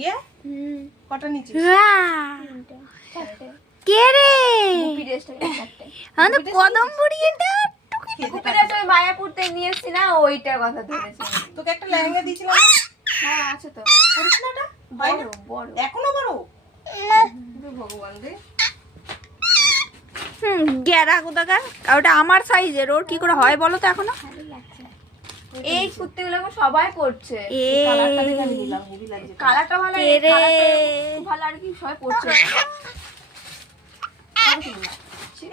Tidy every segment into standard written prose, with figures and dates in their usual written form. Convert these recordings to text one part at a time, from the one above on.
ইয়ে কটা নিচ্ছিস? কে রে আমাদের কদম বুড়ি এটা কুপিটা তো মায়াপুরতে নিয়ে এসেছি না, ওইটার কথা ধরেছি। তোকে একটা লেহেঙ্গা দিয়েছিলাম না? হ্যাঁ আছে তো, করিস না ওটা? বাইরে বড় এখনো বড়? ভগবান রে। গেরা কোথাকার, ওটা আমার সাইজের, ওর কি করে হয় বলো তো এখনো। এই কুর্তিগুলো এখন সবাই পরছে। এ কালারটা দেখে আমি নিলাম, হেভি লাগছে। কালারটা ভালো, কে এই রে? কালারটা খুব ভালো, আর কি সবাই পরছে।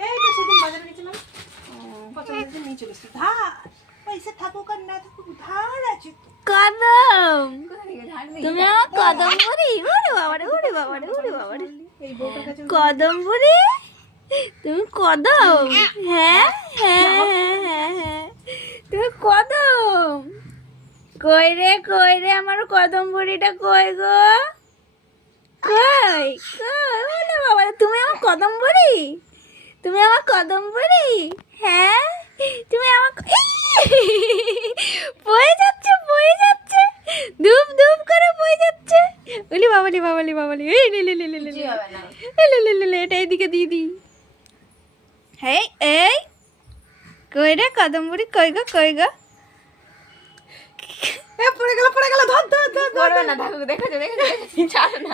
এই তো সেদিন বাজারে গেছিলাম, পছন্দ হয়েছে নিয়ে চলে এসেছি। ধার পয়সা থাকুক আর না থাকুক, ধার আছে তো। কদম, কোথা থেকে ধার নিয়ে? তুমি আমার কদম বুড়ি, ওরে বাবারে ওরে বাবারে ওরে বাবারে, এই বউটার কাছে কদম বুড়ি তুমি কদম, হ্যাঁ হ্যাঁ হ্যাঁ হ্যাঁ হ্যাঁ তুমি কদম। কই রে আমার কদম বুড়িটা কই গো, কই কই, ওরে বাবা তুমি আমার কদম বুড়ি, তুমি আমার কদম বুড়ি, হ্যাঁ তুমি আমার বয়ে যাচ্ছে ধূপ ধূপ করে বয়ে যাচ্ছে। বলি বাবালি এই লে লে লে লে লে কিছুই হবে না। লে এটা এইদিকে দিদি। এই কই রে কদম বুড়ি, কই গো পড়ে গেল ধর ধর ধর। করবে না, থাকুক, দেখেছো ছাড়ো না।